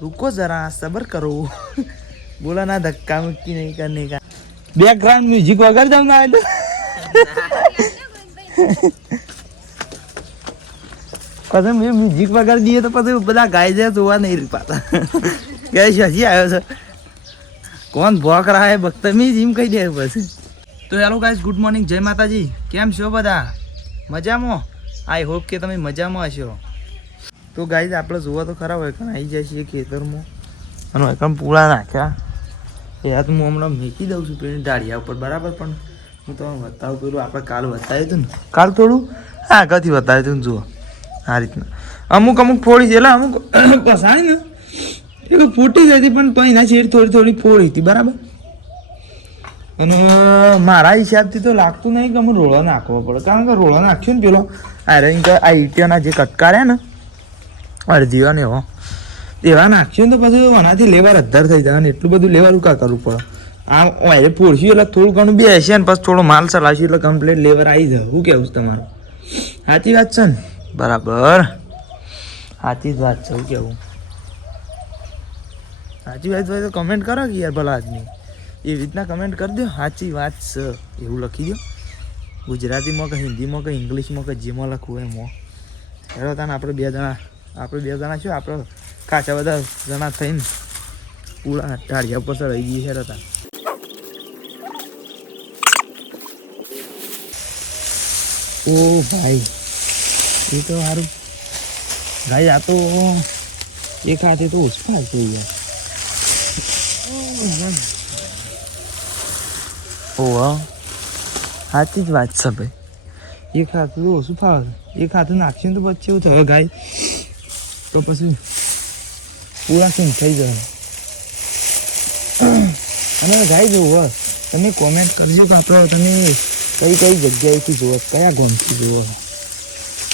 रुको जरा सबर करो बोला ना धक्का मुक्की नहीं करने का बैकग्राउंड म्यूजिक वगैरह जाऊँ ना પછી મેં મ્યુઝિક વગર દઈએ તો પછી બધા ગાય જાય જોવા નહીં પાતા કે શશી આવ્યો છે કોણ ભોક રહા હે બદતમીજ એમ કહી દે પછી તો હેલો ગાઈઝ ગુડ મોર્નિંગ જય માતાજી કેમ છો બધા મજામાં આઈ હોપ કે તમે મજામાં હશો તો ગાઈઝ આપણે જોવા તો ખરા હોય કારણ આવી જાય છીએ ખેતરમાં અને એકદમ પૂળા નાખ્યા એ તો હું હમણાં મેકી દઉં છું પેલી ડાળિયા ઉપર બરાબર પણ હું તમને બતાવું પેલું આપણે કાલ બતાવ્યું હતું ને કાલ થોડું આગળથી બતાવ્યું હતું ને જુઓ આ રીતના અમુક ફોડી છે એટલે અમુક પસાણી ને એ ફૂટી ગઈ હતી પણ તો એના શેર થોડી ફોડી હતી બરાબર અને મારા હિસાબથી તો લાગતું નહીં કે અમે રોળો નાખવો પડે કારણ કે રોળો નાખ્યો ને પેલો આ ઈટિયાના જે કટકા રહ્યા ને અડધીવા ને એવો એવા નાખ્યો ને તો પછી આનાથી લેવાર અદ્ધાર થઈ જાય અને એટલું બધું લેવાનું કા કરવું પડે આ વાયરે પોળશું એટલે થોડું ઘણું બેસે ને પછી થોડો માલ ચલાવશું એટલે કમ્પ્લીટ લેવર આવી જાય શું કહેવું છે તમારું સાચી વાત છે ને બરાબર સાચી જ વાત છે શું કહેવું સાચી વાત હોય તો કમેન્ટ કરો કે યાર ભલા આદમી એવી રીતના કમેન્ટ કરી દો સાચી વાત છે એવું લખી દો ગુજરાતીમાં કે હિન્દીમાં કે ઇંગ્લિશમાં કે જેમાં લખવું એમાં હેરો તાને આપણે બે જણા શું આપણે ખાસા બધા જણા થઈને પૂળા ટાળિયા ઉપર રહી ગઈ હેરો તાન ઓ ભાઈ એ તો સારું ભાઈ આ તો એક હાથે તો ઓછું થઈ ગયા ઓહ સાચી જ વાત છે ભાઈ એક હાથ તો ઓછું ફાવે એક હાથ નાખશે ને તો પછી એવું થયું ગાય તો પછી પૂરા સીન થઈ જાય અને ગાય જોવો તમે કોમેન્ટ કરજો કે આપણો તમે કઈ જગ્યાએથી જુઓ કયા ગામથી જુઓ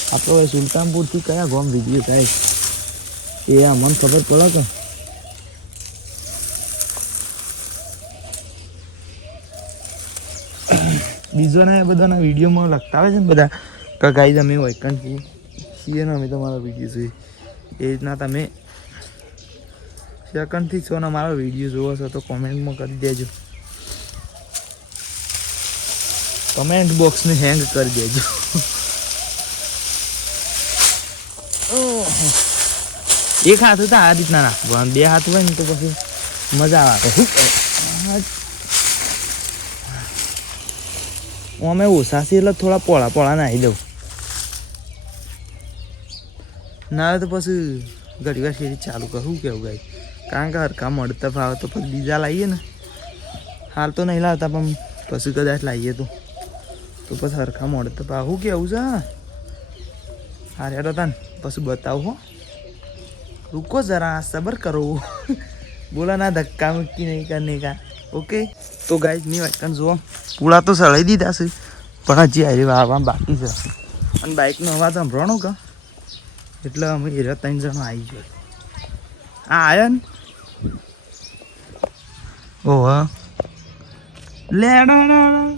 આપણો સુલતાનપુરથી કયા ગામ વિડીયો થાય એ મને ખબર પડે કે બીજોના બધાના વિડીયોમાં લખતા આવે છે ને બધા કે ગાઈઝ અમે વૈકંઠથી છીએ ને અમે તમારા વિડીયો જોઈએ એ રીતના તમે સેકન્ડથી છો ને મારો વિડીયો જોવો છો તો કોમેન્ટમાં કરી દેજો કમેન્ટ બોક્સને હેંગ કરી દેજો એક હાથ હતા આ રીતના નાખવાનું બે હાથ હોય ને તો પછી મજા આવે અમે ઓછા છે એટલે થોડા પોળા નાખી દઉં ના તો પછી ઘડી વાર શેરી ચાલુ કરું કેવું ગાય કારણ કે હરકા મળતા ભાવે તો પછી બીજા લાવીએ ને હાલ તો નહીં લાવતા પણ પછી કદાચ લાવીએ તો પછી હરખા મળતા ભાવ શું કેવું છે હા રેડો તાન પછી બતાવું હો रुको जरा सबर करो बोला ना धक्का मुक्की नहीं करने का ओके तो गाइस ની વાટકન જુઓ પૂળા તો સળાઈ દીધા છે પણ હજી આવી વાવવા બાકી છે અને બાઇકનો અવાજ સાંભળવાનો કે એટલે અમે 3 જણા આવી ગયો આ આવ્યા ને ઓહ લેડા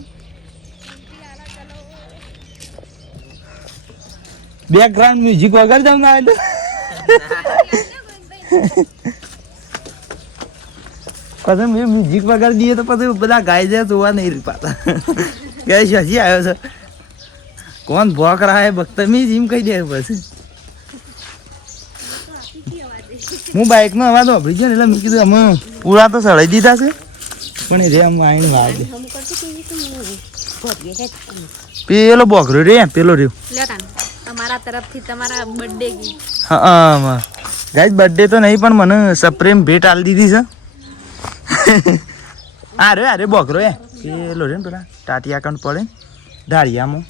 બેકગ્રાઉન્ડ મ્યુઝિક વગર જાવ ના એટલે પછી મેં મ્યુઝિક વગર દઈએ તો પછી બધા ગાય જાય જોવા નહીં પાતા કે શશી આવ્યો છે કોણ ભોક રહા હે બદતમીજ એમ કહી દે પછી હું બાઇકનો અવાજ વાપરી ગયો ને એટલે મેં કીધું અમે પૂરા તો સળાઈ દીધા છે પણ એ રે અમે આવીને વાવ દે પેલો બોકરો રે પેલો રહ્યો તમારા તરફથી તમારા બર્થડે ગિફ્ટ હા ગાઈસ બર્થડે તો નહીં પણ મને સપ્રેમ ભેટ આલી દીધી છે અરે બોકરો એ પેલો રે ને પેલા ટાટિયા કંડ પડે ઢાળિયામાં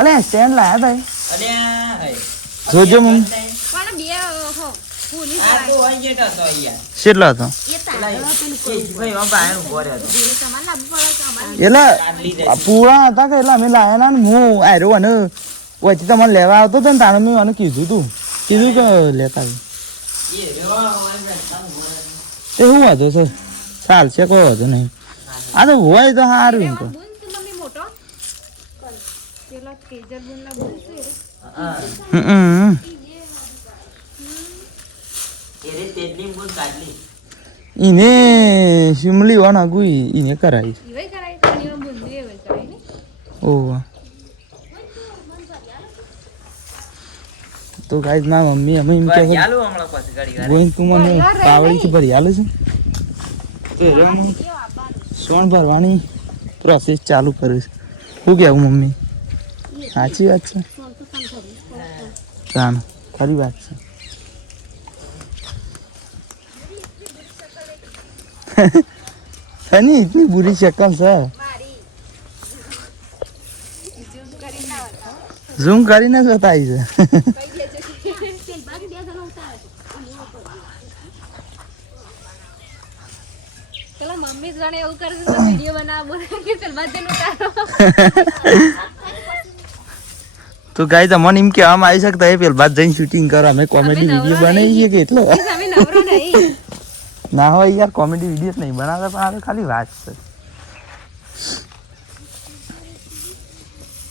અલે સ્ટેન્ડ લાયા ભાઈ જોજો મમ્મી પણ બે હો ફૂલી આ તો હોય જેટો તો યાર કેટલો હતો એ તારા ભાઈ બાબા એનું બોરે હતો તમાર લાભ પડે કે અમાર એટલે પૂરા હતા કે એટલે અમે લાયા ના ને હું આર્યો અને વચ્ચે તમને લેવા આવતો હતો ને તાણે મેં મને કીધું કે લેતા આવી એ રહ્યો હોય ને તંગ હોય. તે શું વાંધો છે ચાલશે કોઈ વાંધો નહીં આ તો હોય તો સારું એમ તો બુન છે મમ્મી મોટો પેલા કેજર બુન ના બુન છે હા હમ એ રે તેટલી બોલ કાઢલી. એને શિમલી વાના ગુઈ એને કરાવી ઈવે કરાય પાણીમાં બુન દેવે કરાય ને ઓહ તો ગાઈસ ના મમ્મી અમે એમ કે ચાલુ હમણાં પછી ઘડી વાર. ગોવિંદ કુમાર ને પાવડી થી ભરી આલે છે તો એમાં સોણ ભરવાની પ્રોસેસ ચાલુ કરે છે શું કેવું મમ્મી સાચી વાત છે ચાલો ખરી વાત છે સની इतनी बुरी शक्ल છે ઝૂમ કરીને જ બતાવી છે પેલા મમ્મી જાણે એવું કરે છે વિડિયો બનાવ બોલે કે ચલ બાદ દેનો તારો તો ગાઈસ અમને એમ કે આમ આવી શકતા એ પેલ બાદ જઈને શૂટિંગ કરો અમે કોમેડી વિડીયો બનાવીએ કે એટલો અમે નવરો નહીં ના હોય યાર કોમેડી વિડીયો નહીં બનાવતા પણ આ તો ખાલી વાત છે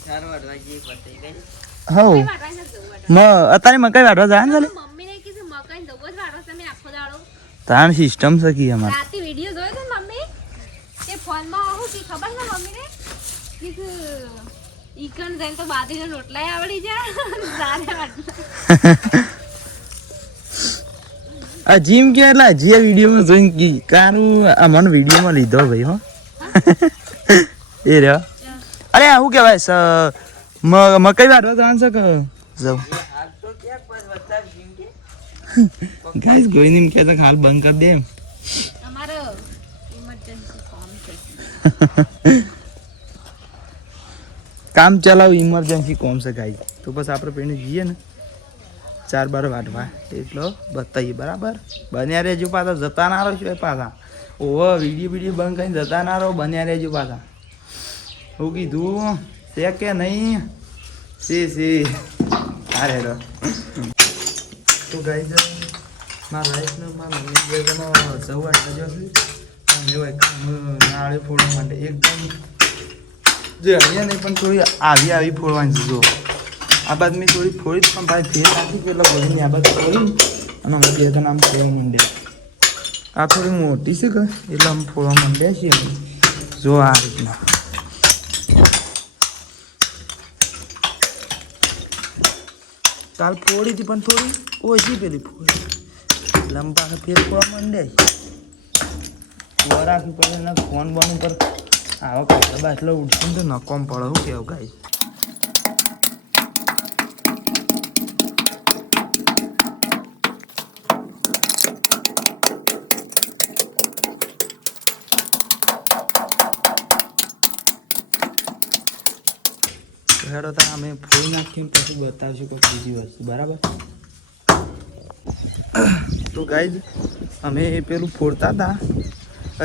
4 વાગે એક વાર થઈ ગઈ. હો અત્યારે મકાઈ વાટવા જાય ને મમ્મીને કીધું મકાઈ દઉં જ વાળો તમે આખો દાડો તાણ સિસ્ટમ છે કે અમારે રાતે વિડિયો જોયો તો મમ્મી કે ફોનમાં આવું કે ખબર છે મમ્મીને કે ઈકન જઈને તો બાદરીનો રોટલાય આવડી જાય સારે આ જીમ કે એટલે હજી આ વિડીયોમાં જોઈને કી કારું અમને વિડીયોમાં લીધો ભાઈ હો એ રહ્યો અરે આવું કહેવાય મકાઈ વાટવા જવાનું છે કે જાઉં હાલ તો ક્યાંક પાછ વત્તા જીમ કે ગાઈસ ગોઈને એમ કહેતા કે હાલ બંધ કરી દે એમ અમારો ઇમરજન્સી ફોર્મ છે કામ ચલાવ ઇમરજન્સી કોમ છે ગાઈસ તો બસ આપણે પેને જઈએ ને 4 બાર વાટવા એટલો બતાવીએ બરાબર બન્યા રહેજો પાછા જતા ના રહો છો પાછા ઓહો વિડીયો બંધ કરીને જતા ના રહો બન્યા રહેજો પાછા હું કીધું છે કે નહીં સી અરે રો તો ગાઈસ મારા વાઈફને મારા મમ્મી બે જણો સવાર થયો છે અને હોય નાળે ફોડવા માટે એકદમ જે અહીંયા નહીં પણ થોડી આવી ફોડવાની છે જો આ બાદ મેં થોડી ફોડી પણ ભાઈ ફેર નાખી કે એટલે બધી આ બાદ ફોડી અને અમે બે જણ આમ ફોડવા માંડ્યા આ થોડી મોટી છે કે એટલે આમ ફોડવા માંડ્યા છીએ જો આ રીતના કાલ ફોડી હતી પણ થોડી ઓછી પેલી ફોડી લંબા ફેર ફોડવા માંડ્યા રાખવી પડે એના ફોન બોન ઉપર આવો કાચા બાટલો ઉડશે ને તો નકોમ પડે શું કેવું ગાય હેડો તો અમે ફોડી નાખીને પછી બતાવશું કોઈ બીજી વસ્તુ બરાબર તો ગાઈઝ અમે પેલું ફોડતા હતા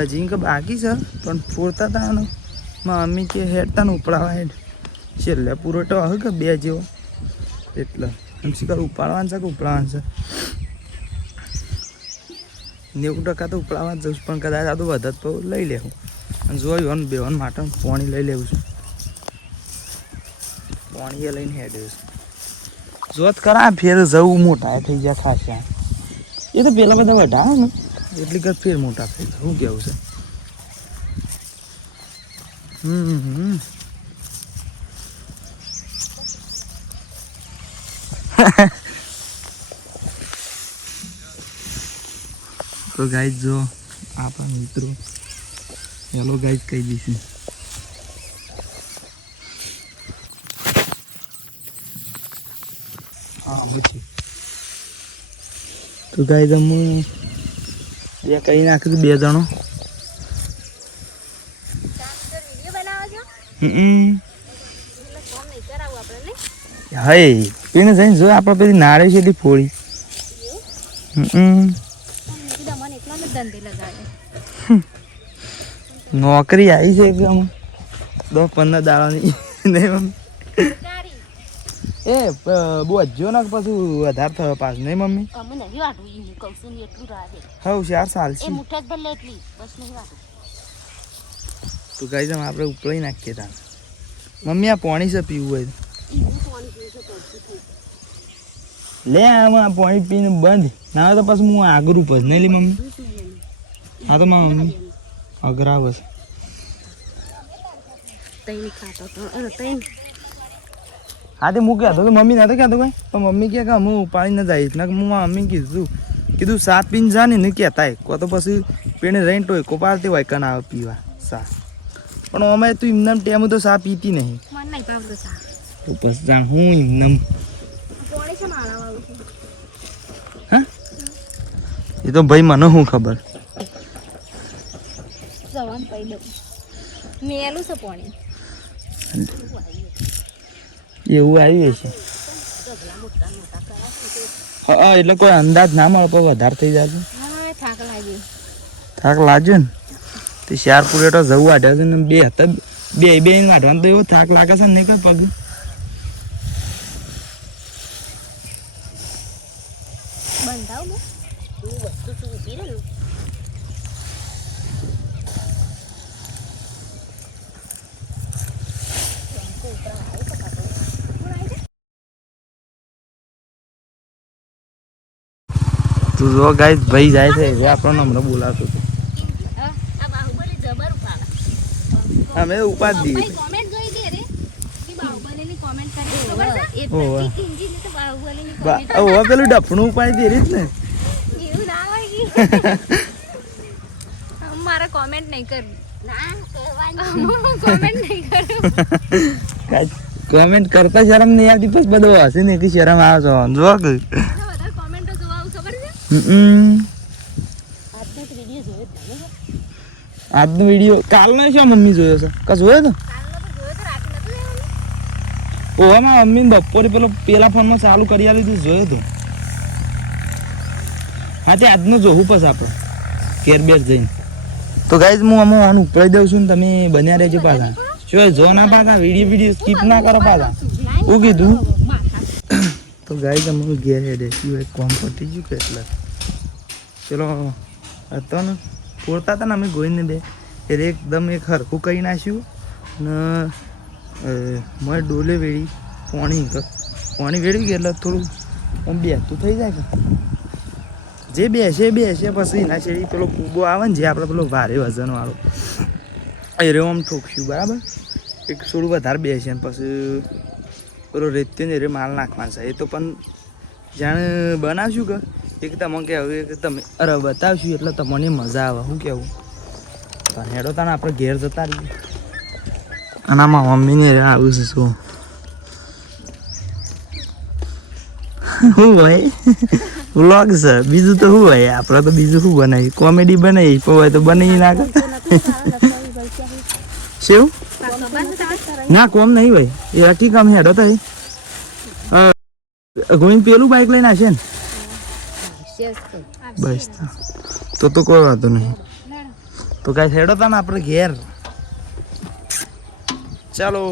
હજી કે બાકી છે પણ ફોડતા હતા ને મમ્મી કે હેડતા ને ઉપડાવા હેડ છેલ્લે પૂરોટો આવે કે 2 જેવો એટલે એમ શીખર ઉપાડવાનું છે કે ઉપડાવવાનું છે 90% તો ઉપડાવવા જ જઈશ પણ કદાચ આ તો વધત તો લઈ લેવું અને જોયું બેવાનું માટે પાણી લઈ લેવું છું પાણી લઈને હેડ્યું છે જોત કરા ફેર જવું મોટા થઈ જાય ખાસા એ તો પેલા બધા વઢાવે ને એટલી કદ ફેર મોટા થઈ જાય શું કેવું છે તો ગાઈસ જો આપણા મિત્રો હેલો ગાઈસ કહી દઈશું હા પછી તો ગાઈસ અમે બે કઈ નાખ્યું 2 જણો હા પેને જઈને જો આપણે પેલી નાળે છે એટલી ફોડી નોકરી આવી છે એકદમ 10-15 દાડાની નહીં એ બોજો ને પછી વધારે થયો પાસ નહીં મમ્મી અમે નહીં વાટું ઈ કહું છું ને એટલું રાખે હવે 4 સાલ એ છે મુઠ્ઠા જ ભલે એટલી બસ નહીં વાટું તો ગાઈ જમ આપણે ઉપલાઈ નાખીએ તાન મમ્મી આ પાણી છે પીવું હોય તો. ઈનું પાણી પીવું છે તો ઓછું થઈ લે આમાં પાણી પીને બંધ ના હોય તો પછી હું આગળ પછી નહીં લી મમ્મી હા તો મારા મમ્મી અઘરા બસ તઈ ખાતો તો અરે તઈ હા તે હું કહેતો તો મમ્મી નતો કહેતો કઈ પણ મમ્મી કહે કે હું ઉપાડી ન જઈશ ને હું મારા મમ્મી કીધું સાત પીને જા ને કહેતા કો તો પછી પેને રહીને ટોય કો પાડતી હોય કન આવે પીવા સા પણ અમે તું એમને ટેમ તો સા પીતી નહીં મન નહીં ભાવતો સા તો પછી જાણ હું એમને પાણી છે મારા વાળું હા એ તો ભાઈ મને શું ખબર જવાન પઈ દઉં મેલું છે પાણી એવું આવ્યું છે હા એટલે કોઈ અંદાજ ના મળે પણ વધારે થઈ જાય હા થાક લાગ્યો થાક લાગ્યો ને તે 4 પુરેટો જવું વાઢ્યા છે ને 2 હતા બે વાઢવાનું તો એવો થાક લાગે છે ને નહીં કઈ પગ બંધાવ ને હું વસ્તુ તું ઊભી રહે ને તું જો ગાઈસ ભાઈ જાય છે એ આપણને હમણાં બોલાવતો હતો આ બાહુબલી જબર ઉપાડા અમે ઉપાડ દઈએ ભાઈ કોમેન્ટ જોઈ દે રે કે બાહુબલીની કોમેન્ટ કરી ખબર છે એ ઓહો. પછી કિંજી ને તો બાહુબલીની કોમેન્ટ હવે પેલું ડફણું ઉપાડી દે જ ને એવું ના હોય કે મારે કોમેન્ટ નહીં કરવી ના કહેવાની કોમેન્ટ નહીં કરું કાંઈ કોમેન્ટ કરતા શરમ નહીં આવતી પછી બધું હશે ને કે શરમ આવે છે જો કે વધારે કોમેન્ટો જોવા આવું ખબર છે આજનો વિડીયો જોયો જ ને આજનો વિડીયો કાલનો શું મમ્મી જોયો છે કા જોયો તો કાલનો તો જોયો તો રાતે નતું લેવાનું ઓવામાં મમ્મી બપોરે પેલા ફોનમાં ચાલુ કરી આલી તું જોયો તો હા તે આજનું જોવું પછી આપણે કેર બેર જઈને તો ગાઈઝ હું આમ આનું ઉપડી દઉં છું ને તમે બન્યા રહેજો પાછા શું જો ના પાછા વિડીયો સ્કીપ ના કરો પાછા હું કીધું તો ગાઈઝ અમે ઘેર હેડે સિવાય કોમ પતી ગયું કે એટલે ચલો હતો ને પોરતા હતા ને અમે ગોઈને બે એટલે એકદમ એક હરખું કરી નાખ્યું ને મેં ડોલે વેળી પાણી વેળવી ગયું એટલે થોડું આમ બેસતું થઈ જાય કે જે બેસે પછી એના શેરી પેલો કૂબો આવે ને જે આપણે પેલો ભારે વજનવાળો એ રહ્યો આમ ઠોકશું બરાબર એક થોડું વધારે બેસે ને પછી પેલો રેત્યો ને એ માલ નાખવાનો છે એ તો પણ જાણે બનાવશું કે એક તમે કહેવું કે તમે અરે બતાવશું એટલે તમને મજા આવે શું કહેવું હેડો તાને આપણે ઘેર જતા રહીએ અને આમાં મમ્મીને આવું છે શું શું હોય વ્લોગ છે બીજું તો શું હોય આપણે તો બીજું શું બનાવી કોમેડી બનાવી હોય તો બનાવી નાખે શું ના કોમ નહીં હોય એ હકી કામ હેડો તો ગોઈને પેલું બાઈક લઈને આવશે ને બસ તો કોઈ વાંધો નહીં તો કાંઈ હેડો તા ને આપણે ઘેર ચાલો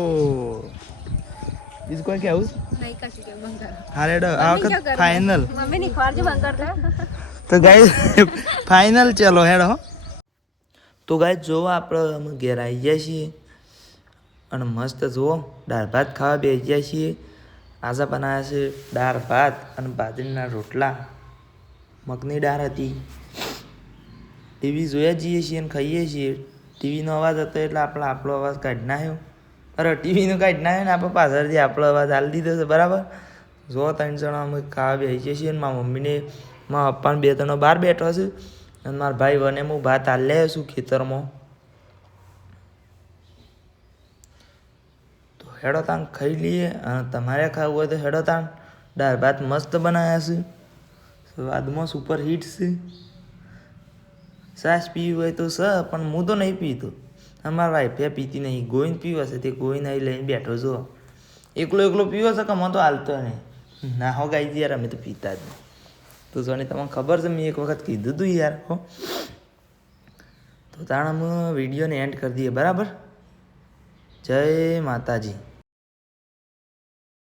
બીજું કોઈ કેવું નહીં કશું કે બંધ કર હા રેડો આ વખત ફાઇનલ મમ્મી ની ખોરજો બંધ કર દે તો ગાઈસ ફાઇનલ ચાલો હેડો તો ગાઈસ જો આપણે અમે ઘેર આવી ગયા છીએ અને મસ્ત જુઓ દાળ ભાત ખાવા બેસી ગયા છીએ આજે બનાવ્યા છે દાળ ભાત અને બાજરીના રોટલા મગની દાળ હતી ટીવી જોયા જઈએ છીએ અને ખાઈએ છીએ ટીવીનો અવાજ હતો એટલે આપણો અવાજ કાઢી નાખ્યો અરે ટીવીનો કાઢી નાખ્યો ને આપણે પાછળથી આપણો અવાજ હાલી દીધો છે બરાબર જો 3 જણા અમે ખાવા બેસીએ છીએ અને મારા મમ્મીને મારા પપ્પાને 2 જણો બહાર બેઠો છે અને મારા ભાઈ વને હું ભાત હાલ છું ખેતરમાં તો હેડો તાણ ખાઈ લઈએ અને તમારે ખાવું હોય તો હેડો તાણ દાળ ભાત મસ્ત બનાવ્યા છે સ્વાદમાં સુપર હિટ છે છાશ પીવી હોય તો પણ હું તો નહીં પીતો અમારા વાઈફે પીતી નહીં ગોઈને પીવો છે તે ગોઈને અહીં લઈને બેઠો છો એકલો પીવો છે કે મને તો હાલતો નહીં ના હો ગાઈ યાર અમે તો પીતા જ નહીં તો સોની તમને ખબર છે મેં એક વખત કીધું હતું યાર હો તો તાણ અમે વિડીયોને એન્ડ કરી દઈએ બરાબર જય માતાજી